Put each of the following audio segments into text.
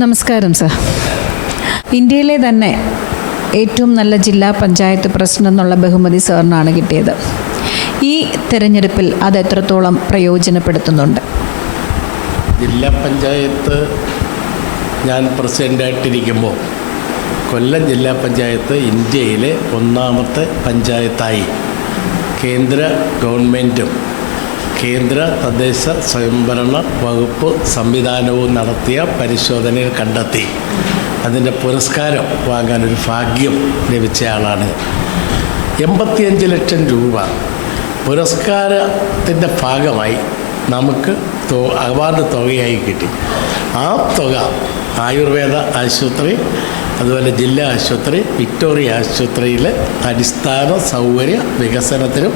നമസ്കാരം സർ. ഇന്ത്യയിലെ തന്നെ ഏറ്റവും നല്ല ജില്ലാ പഞ്ചായത്ത് പ്രസിഡന്റ് എന്നുള്ള ബഹുമതി സാറിനാണ് കിട്ടിയത്. ഈ തെരഞ്ഞെടുപ്പിൽ അത് എത്രത്തോളം പ്രയോജനപ്പെടുത്തുന്നുണ്ട്? ജില്ലാ പഞ്ചായത്ത് ഞാൻ പ്രസിഡൻ്റായിട്ടിരിക്കുമ്പോൾ കൊല്ലം ജില്ലാ പഞ്ചായത്ത് ഇന്ത്യയിലെ ഒന്നാമത്തെ പഞ്ചായത്തായി കേന്ദ്ര ഗവൺമെൻറ്റും കേന്ദ്ര തദ്ദേശ സ്വയംഭരണ വകുപ്പ് സംവിധാനവും നടത്തിയ പരിശോധനയിൽ കണ്ടെത്തി അതിൻ്റെ പുരസ്കാരം വാങ്ങാനൊരു ഭാഗ്യം ലഭിച്ചയാളാണ്. 85 ലക്ഷം രൂപ പുരസ്കാരത്തിൻ്റെ ഭാഗമായി നമുക്ക് അവാർഡ് തുകയായി കിട്ടി. ആ തുക ആയുർവേദ ആശുപത്രി, അതുപോലെ ജില്ലാ ആശുപത്രി, വിക്ടോറിയ ആശുപത്രിയിൽ അടിസ്ഥാന സൗകര്യ വികസനത്തിനും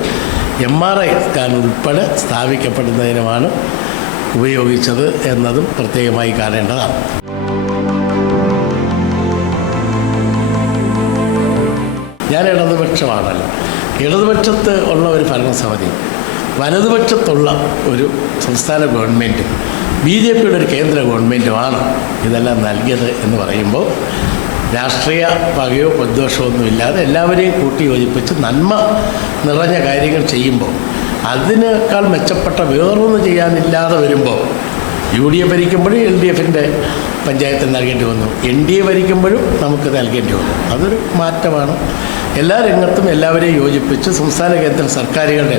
MRI സ്കാൻ ഉൾപ്പെടെ സ്ഥാപിക്കപ്പെടുന്നതിനുമാണ് ഉപയോഗിച്ചത് എന്നതും പ്രത്യേകമായി കാണേണ്ടതാണ്. ഞാൻ ഇടതുപക്ഷമാണല്ലോ. ഇടതുപക്ഷത്ത് ഉള്ള ഒരു ഭരണസമിതി വലതുപക്ഷത്തുള്ള ഒരു സംസ്ഥാന ഗവൺമെൻറ് BJPയുടെ ഒരു കേന്ദ്ര ഗവൺമെൻറ്റുമാണ് ഇതെല്ലാം നൽകിയത് എന്ന് പറയുമ്പോൾ രാഷ്ട്രീയ പകയോ പ്രദ്വേഷമൊന്നും ഇല്ലാതെ എല്ലാവരെയും കൂട്ടി യോജിപ്പിച്ച് നന്മ നിറഞ്ഞ കാര്യങ്ങൾ ചെയ്യുമ്പോൾ അതിനേക്കാൾ മെച്ചപ്പെട്ട വേറൊന്നും ചെയ്യാനില്ലാതെ വരുമ്പോൾ UDA ഭരിക്കുമ്പോഴും LDFൻ്റെ പഞ്ചായത്തിന് നൽകേണ്ടി വന്നു, NDA ഭരിക്കുമ്പോഴും നമുക്ക് നൽകേണ്ടി വന്നു. അതൊരു മാറ്റമാണ്. എല്ലാ രംഗത്തും എല്ലാവരെയും യോജിപ്പിച്ച് സംസ്ഥാന കേന്ദ്ര സർക്കാരുകളുടെ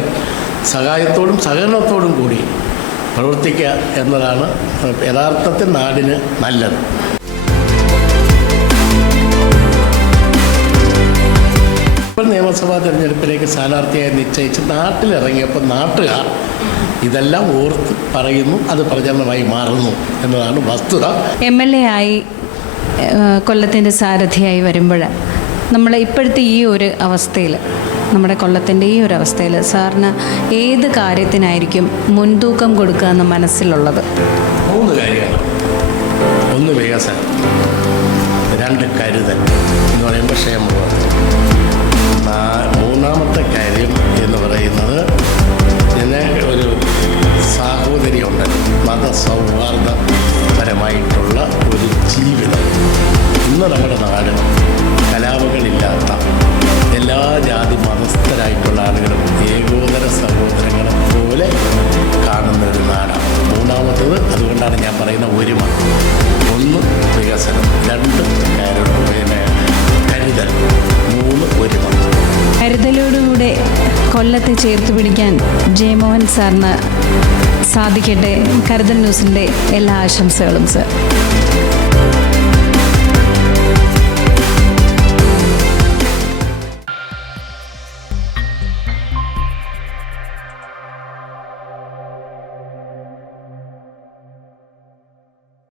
സഹായത്തോടും സഹകരണത്തോടും കൂടി പ്രവർത്തിക്കുക എന്നതാണ് യഥാർത്ഥത്തിൽ നാടിന് നല്ലത്. നിയമസഭാ തെരഞ്ഞെടുപ്പിലേക്ക് സ്ഥാനാർത്ഥിയായി നിശ്ചയിച്ച് നാട്ടിലിറങ്ങിയപ്പോൾ നാട്ടുകാർ ഇതെല്ലാം ഓർത്ത് പറയുന്നു, അത് പ്രചരണമായി മാറുന്നു എന്നതാണ് വസ്തുത. MLA ആയി കൊല്ലത്തിൻ്റെ സാരഥിയായി വരുമ്പോൾ നമ്മൾ ഇപ്പോഴത്തെ ഈ ഒരു അവസ്ഥയിൽ, നമ്മുടെ കൊല്ലത്തിൻ്റെ ഈ ഒരു അവസ്ഥയിൽ സാറിന് ഏത് കാര്യത്തിനായിരിക്കും മുൻതൂക്കം കൊടുക്കുക എന്ന് മനസ്സിലുള്ളത്? 3 കാര്യമാണ്. 1 വികസനം, 2 കരുതൽ എന്ന് പറയുമ്പോൾ ക്ഷേമബോധം, 3ാമത്തെ കാര്യം എന്ന് പറയുന്നത് ഇതിന് ഒരു സാഹോദര്യമുണ്ട്, മതസൗഹാർദ്ദപരമായിട്ടുള്ള ഒരു ജീവിതം. ഇന്ന് നമ്മുടെ നാട് കലാപങ്ങളില്ലാത്ത എല്ലാ ജാതി മതസ്ഥരായിട്ടുള്ള ആളുകളും ഏകോദര സഹോദരങ്ങളെ പോലെ കാണുന്ന ഒരു നാടാണ്. 3ാമത്തത് അതുകൊണ്ടാണ് ഞാൻ പറയുന്ന ഒരുമ. 1 വികസനം, 2 കരുതൽ, 3 ഒരുമ. കരുതലോടുകൂടെ കൊല്ലത്തെ ചേർത്ത് പിടിക്കാൻ ജയമോഹൻ സാറിന് സാധിക്കട്ടെ. കരുതൽ ന്യൂസിൻ്റെ എല്ലാ ആശംസകളും സർ.